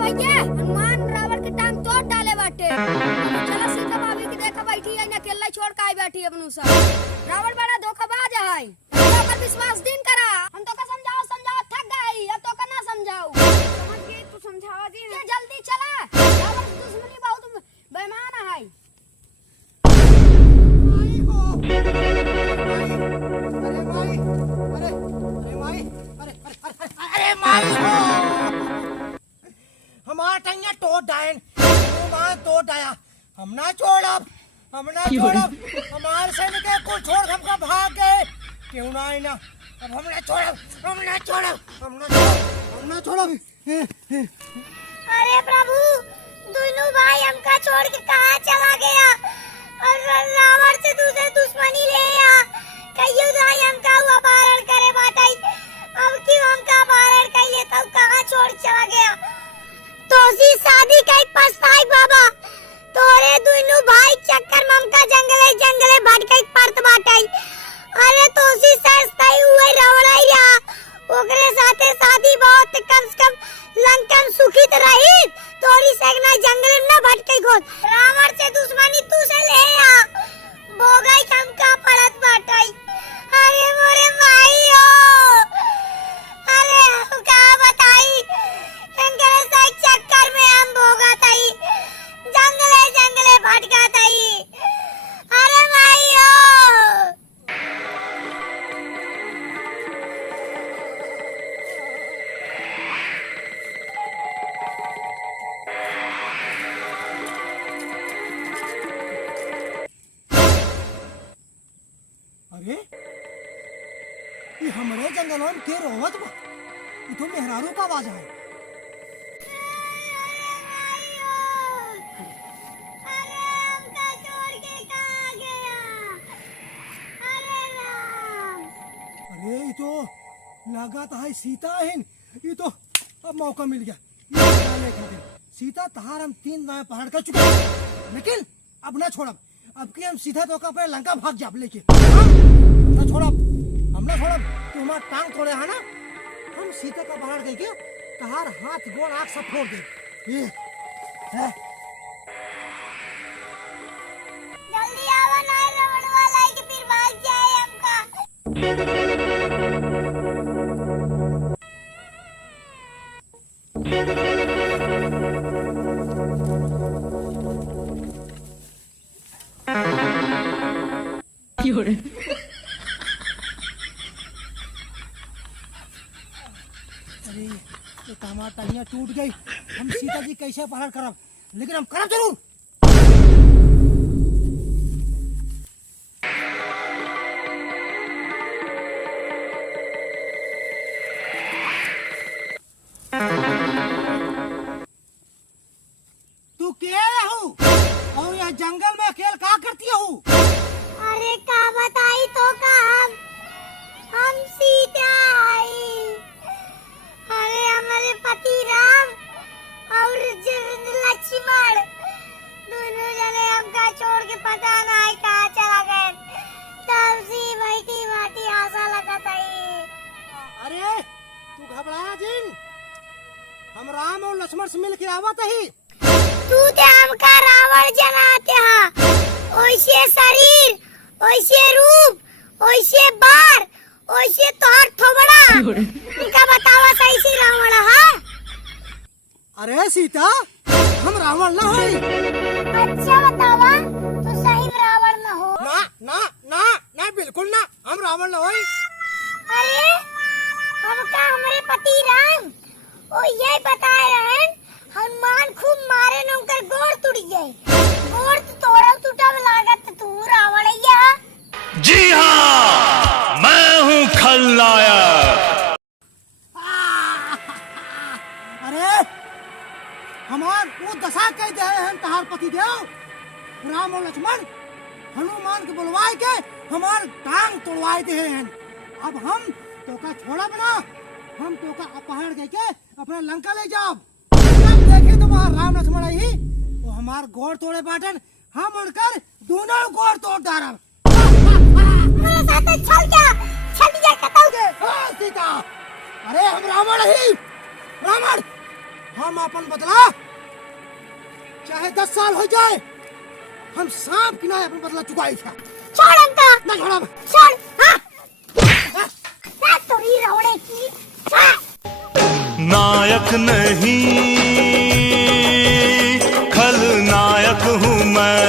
भैया हनुमान रावण के टांग तोड़ डाले बाटे। चला सीता भाभी के देखा बैठी है, अकेला छोड़ के आई बैठी है बनूसा। रावण बड़ा धोखाबाज है, पर विश्वास दिन करा। हम तो का समझाओ समझाओ थक गई, अब तो का ना समझाओ। समझ गई तू समझावा दी है। जल्दी चला, रावण की दुश्मनी बहुत बेईमान है। अरे माई हो हमारा टंगा तोड़ डायन हनुमान तोड़ डाया। हम ना छोड़ब हमारे सैनिक कुल छोड़ हमका भाग गए। क्यों ना आई ना, अब हम ना छोड़ब। अरे प्रभु, दोनों भाई हमका छोड़ के कहाँ चला गया और रावण से दूसरे दुश्मनी ले आ। कहियो भाई हमका हुआ अपहरण करे बाटाई, अब क्यों हमका अपहरण कर ले, तब कहाँ छोड़ चला गया। तोसी शादी कई पछताई बाबा, तोरे दोनों भाई चक्कर में हमका जंगले भटकई पड़त बाटाई। अरे तोसी सस्ताई हुए रावण आइया, ओकरे साथे शादी बहुत कम से कम लंका में सुखित रही। तोरी सेगना जंगल में न भटकई गोद, रावण से दुश्मनी तू से ले आ, बोगाई हमका पड़त बाटाई। अरे मोरे भाई हो, अरे हम का बताई, जंगले से चक्कर में हम भोगा तई, जंगले भटका तई। अरे भाई हो। अरे ये हमारे जंगलों में के रोवत बा? ये तो मेहरारू का आवाज है। अरे ये तो लागत है सीता है। ये तो अब मौका मिल गया। सीता तहार हम 3 दाएं पहाड़ कर चुके हैं, लेकिन अब ना छोड़ब। अब की हम सीधा तो पे लंका भाग जाब लेके। ना छोड़ब, हम ना छोड़ब। तू हमारा टांग तोड़े है ना, हम सीता का पहाड़ गए के तहार हाथ गोड़ आँख सब फोड़ दे। ये है जल्दी आवा ना, रावण वाला है कि फिर भाग जाए हमका। अरे ये हमारा टंगिया टूट गई। हम सीता जी कैसे पहाड़ करब, लेकिन हम करब जरूर। तू के हो और यह जंगल में अकेले क्या करती हो? अरे का बताई तो का, हम सीता आई। अरे हमारे पति राम और लक्ष्मण दोनों जने हमका छोड़ के पता नहीं कहाँ चला गए। तब से बैठी माटी आशा लगा थी। अरे तू घबराया जिन, हम राम और लक्ष्मण से मिल के आवत ही। तू ते हमका रावण जनाते हा, ओइसे शरीर, ओइसे रूप, ओइसे बार, ओइसे तोहर थोबड़ा, इनका बतावा सही से रावण हा। अरे सीता, हम रावण ना होई। अच्छा बतावा, तू सही रावण न हो। ना ना ना ना बिल्कुल ना, हम रावण ना होई। अरे हमका हमारे पति राम ओ ये बताए रहन, हनुमान खूब मारे न उनकर गोड़ टूट गए। गोड़ तो तोरा टूटा लागत तू रावण या। जी हाँ, मैं हूँ खलनायक। अरे हमार वो दशा कह दे हैं तहार पति देव राम और लक्ष्मण हनुमान के बुलवाए के हमार टांग तोड़वाए दे हैं। अब हम तोका छोड़ा बना, हम तोका अपहरण करके अपने लंका ले जाओ। जब देखे तो वहाँ राम लक्ष्मण आई वो हमार गोड़ तोड़े बाटन, हम उड़कर दोनों गोड़ तोड़ डालम। मेरे साथ छल क्या कताओगे? हाँ सीता, अरे हम रावण ही रावण, हम अपन बदला चाहे 10 साल हो जाए, हम सांप की ना अपन बदला चुकाई था। छोड़ हमका, ना छोड़ा छोड़। हाँ मैं तो ही रावण की नायक नहीं खलनायक हूँ मैं।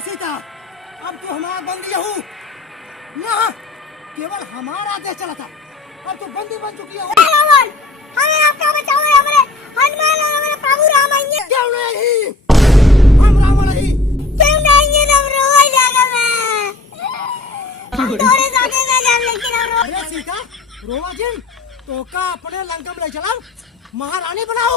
सीता, अब तो हमारा बंदी हूँ ना, केवल हमारा आदेश चला था, अब तो बंदी बन चुकी है। रावण, हमें आपका बचाओ, हमारे हनुमान और हमारे प्रभु राम आएंगे। क्यों नहीं, हम रावण ही। क्यों नहीं, हम रोए जाएगा मैं, हम तोरे साथे ना जान, लेकिन हम रो। अरे सीता, रोवा जिन तो का अपने लंका में ले चला, महारानी बनाओ।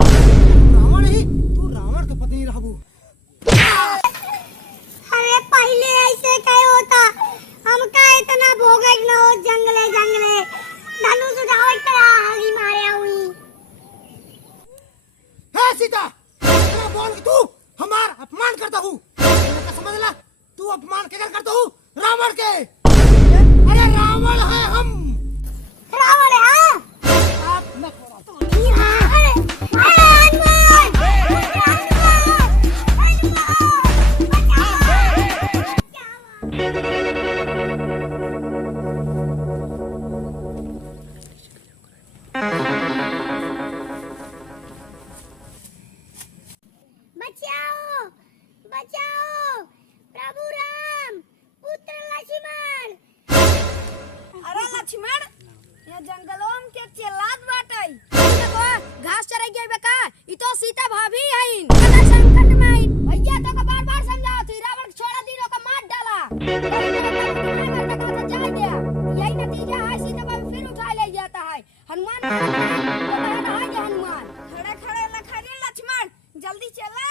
रावण ही, तू रावण के पत्नी रहबू। अरे पहले ऐसे क्या होता, हमका इतना भोगक न हो, जंगले जंगले धनुष उठावट करा हरी मारे हुई। है सीता, तेरा बोल कि तू हमार अपमान करता हूँ, समझ ला, तू अपमान क्या करता हूँ रावण के। अरे रावण है हम, रावण है आप न छोड़ो। बचाओ बचाओ, प्रभु राम पुत्र लक्ष्मण। अरे लक्ष्मण, ये जंगलों के चिल्लात बाटे, देखो घास चराई गई बेका, ई तो सीता भाभी हईन, बड़ा संकट में हईन। भैया तो का बार-बार समझाओ थी, रावण छोड़ा दिनों का मार डाला, जाए गया। यही नतीजा है, सीता भाभी फिर उठा ले जाता है। हनुमान हनुमान खड़े खड़े लखने लक्ष्मण, जल्दी चला।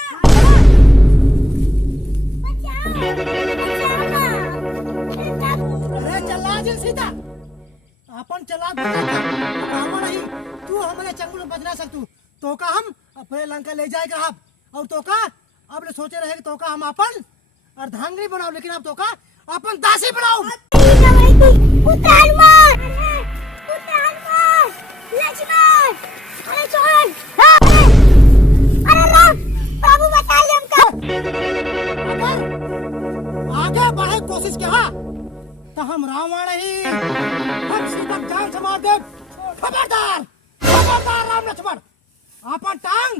अरे चला जिन सीता, अपन चला रावण ही, तू हमारे चंगुल में बच ना सकतू, तो का हम अपने लंका ले जाएगा आप, और तो का अब ले सोचे रहे कि तो का हम अपन अर्धांगिनी बनाओ, लेकिन अब तो का अपन दासी बनाओ। पुत्र हनुमान, पुत्र हनुमान, लक्ष्मण, अरे छोड़, अरे राम, प्रभु बचा ले हमका। अगर आगे बढ़े कोशिश किया तो हम रावण ही, हम सीता जान से मार दे। खबरदार खबरदार राम लक्ष्मण, अपन टांग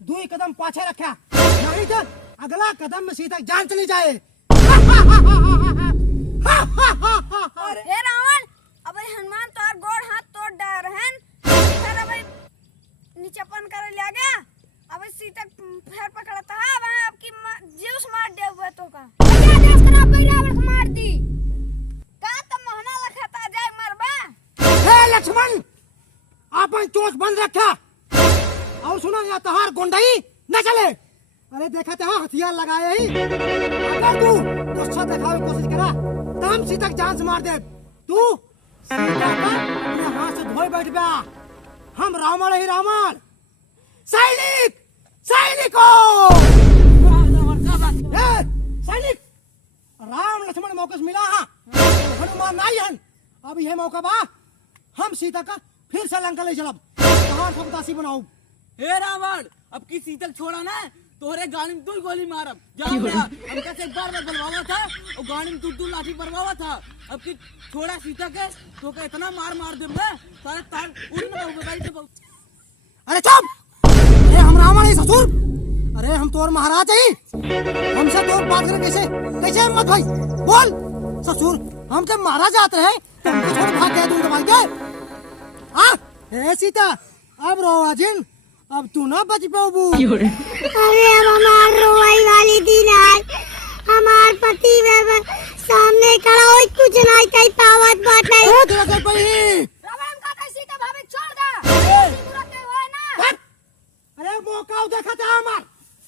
2 कदम पाछे रखा, नहीं तो अगला कदम में सीता जान चली जाए। हे रावण, अबे हनुमान तोर गोड़ हाथ तोड़ डाल रहन, फिर अबे नीचेपन करे ले गया, अबे सीता फिर पकड़ता है, वहां आपकी जीव मार दे हुए तो का क्या देश करा पे रावण को मार दी, का तो मोहना लखता जाए मरबा। हे लक्ष्मण, अपन चोंच बंद रखा, और सुनो या तहार गुंडई न चले। अरे देखा तो हथियार लगाए ही, अगर तू गुस्सा दिखावे की कोशिश करा तो हम सीता की जान से मार दे। तू सीता का अपने हाथ से धोए बैठ गया, हम रावण ही रावण। सैनिक सैनिकों, सैनिक, राम लक्ष्मण मौका से मिला है, हनुमान नहीं हन, अब यह मौका बा, हम सीता का फिर से लंका ले चलब, तहार सब दासी बनाऊ। हे रावण, अब की सीतक छोड़ा ना, तोहरे गाड़ी में 2 गोली मारब। जाओ गया, हमका से एक बार में बलवावा था, और गाड़ी में 2 लाठी बरवावा था। अब की छोड़ा सीता के, तो का इतना मार दे मैं, सारे तार उड़ में बताई तो। अरे चुप, अरे हम रावण ही ससुर, अरे हम तोर महाराज ही, हमसे तोर बात करे कैसे कैसे मत भाई बोल। ससुर, हम जब महाराज आते हैं तो हमको छोड़ भाग गए, तुम दबाई गए। हे सीता, अब रोवाजिन अब तू ना बच पाबू। अरे अब हमार रोवाई वाली दिन आए, हमार पति सामने खड़ा हो कुछ नहीं कही पावत बाटे। रावण का कैसी का भाभी छोड़ दे तुरंत होए ना। अरे मौका देखा था हमार।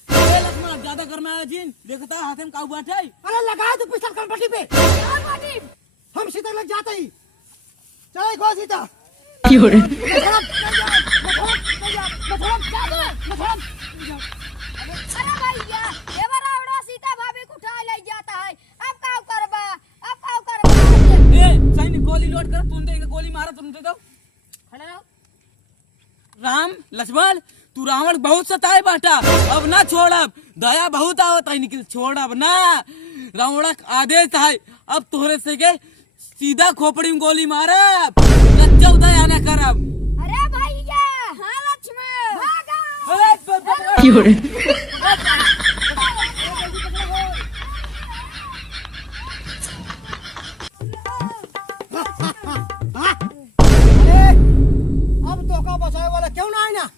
ए लक्ष्मण ज्यादा कर में जिन देखता हाथ में काऊ बैठे। अरे लगा तू पिस्टल कनपट्टी पे। और बाटी हम सीता लग जाते ही। चल गो सीता। अरे भैया ये रावण सीता भाभी को उठा ले जाता है। अब का करबा अब का करबा। ए सैनिक गोली लोड कर, तुम दे गोली मारा, तुम दे दो। खड़े रहो। राम लक्ष्मण तू रावण बहुत सताए बाटा, अब ना छोड़, अब दया बहुत आवत है, निकल छोड़ अब ना। रावण आदेश है, अब तोहरे से के सीधा खोपड़ी में गोली मारा, कच्चा उदय आना कर अब। अरे भैया हाँ लक्ष्मण भागा। अरे अब तो का बचाए वाला क्यों ना आए ना।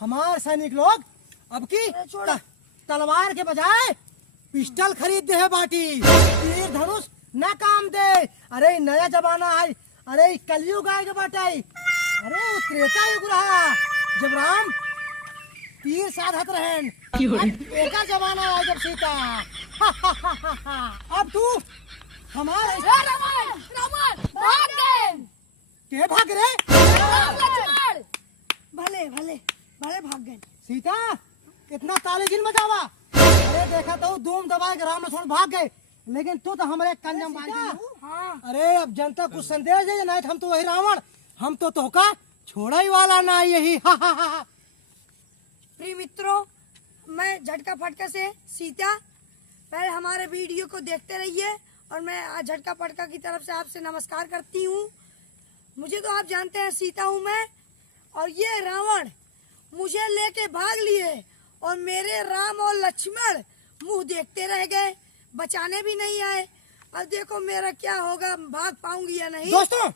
हमार सैनिक लोग अब की तलवार के बजाय पिस्टल खरीद दे है बाटी। तीर धनुष न काम दे। अरे नया जमाना है, अरे कलयुग आएगा बाटाई। अरे वो त्रेता युग रहा जब राम तीर साधत रहेन। एका जमाना है जब सीता। अब तू हमारे रावण रावण भाग गए। के भाग रे। लक्ष्मण भले भले भले भाग गए। सीता इतना ताली जिन मचावा। अरे देखा तो धूम दबाए के राम लक्ष्मण भाग गए, लेकिन तू तो हमारे कंजम बाई। हाँ। अरे अब जनता कुछ संदेश दे नहीं, हम तो वही रावण, हम तो तोहका छोड़ा ही वाला ना यही। प्रिय मित्रों, मैं झटका फटका से सीता, पहले हमारे वीडियो को देखते रहिए और मैं आज झटका फटका की तरफ से आपसे नमस्कार करती हूँ। मुझे तो आप जानते हैं सीता हूँ मैं, और ये रावण मुझे लेके भाग लिए और मेरे राम और लक्ष्मण मुंह देखते रह गए, बचाने भी नहीं आए। अब देखो मेरा क्या होगा, भाग पाऊंगी या नहीं। दोस्तों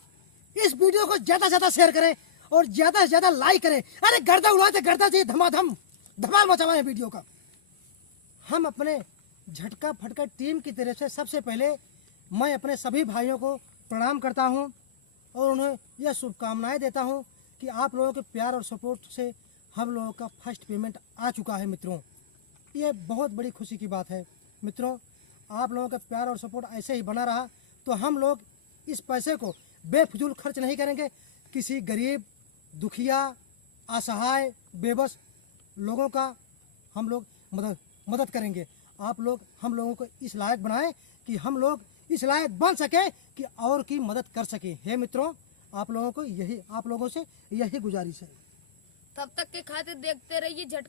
इस वीडियो को ज्यादा से ज्यादा शेयर करें और ज्यादा से ज्यादा लाइक करें। अरे गर्दा उड़ाते गर्दा जी धमाधम धमाल मचावाए वीडियो का। हम अपने झटका फटका टीम की तरफ से सबसे पहले मैं अपने सभी भाइयों को प्रणाम करता हूं और उन्हें यह शुभकामनाएं देता हूं कि आप लोगों के प्यार और सपोर्ट से हम लोगों का फर्स्ट पेमेंट आ चुका है। मित्रों ये बहुत बड़ी खुशी की बात है। मित्रों आप लोगों का प्यार और सपोर्ट ऐसे ही बना रहा तो हम लोग इस पैसे को बेफिजूल खर्च नहीं करेंगे। किसी गरीब दुखिया असहाय बेबस लोगों का हम लोग मदद करेंगे। आप लोग हम लोगों को इस लायक बनाएं कि हम लोग इस लायक बन सके कि और की मदद कर सके। हे मित्रों आप लोगों से यही गुजारिश है। तब तक के खातिर देखते रहिए झटका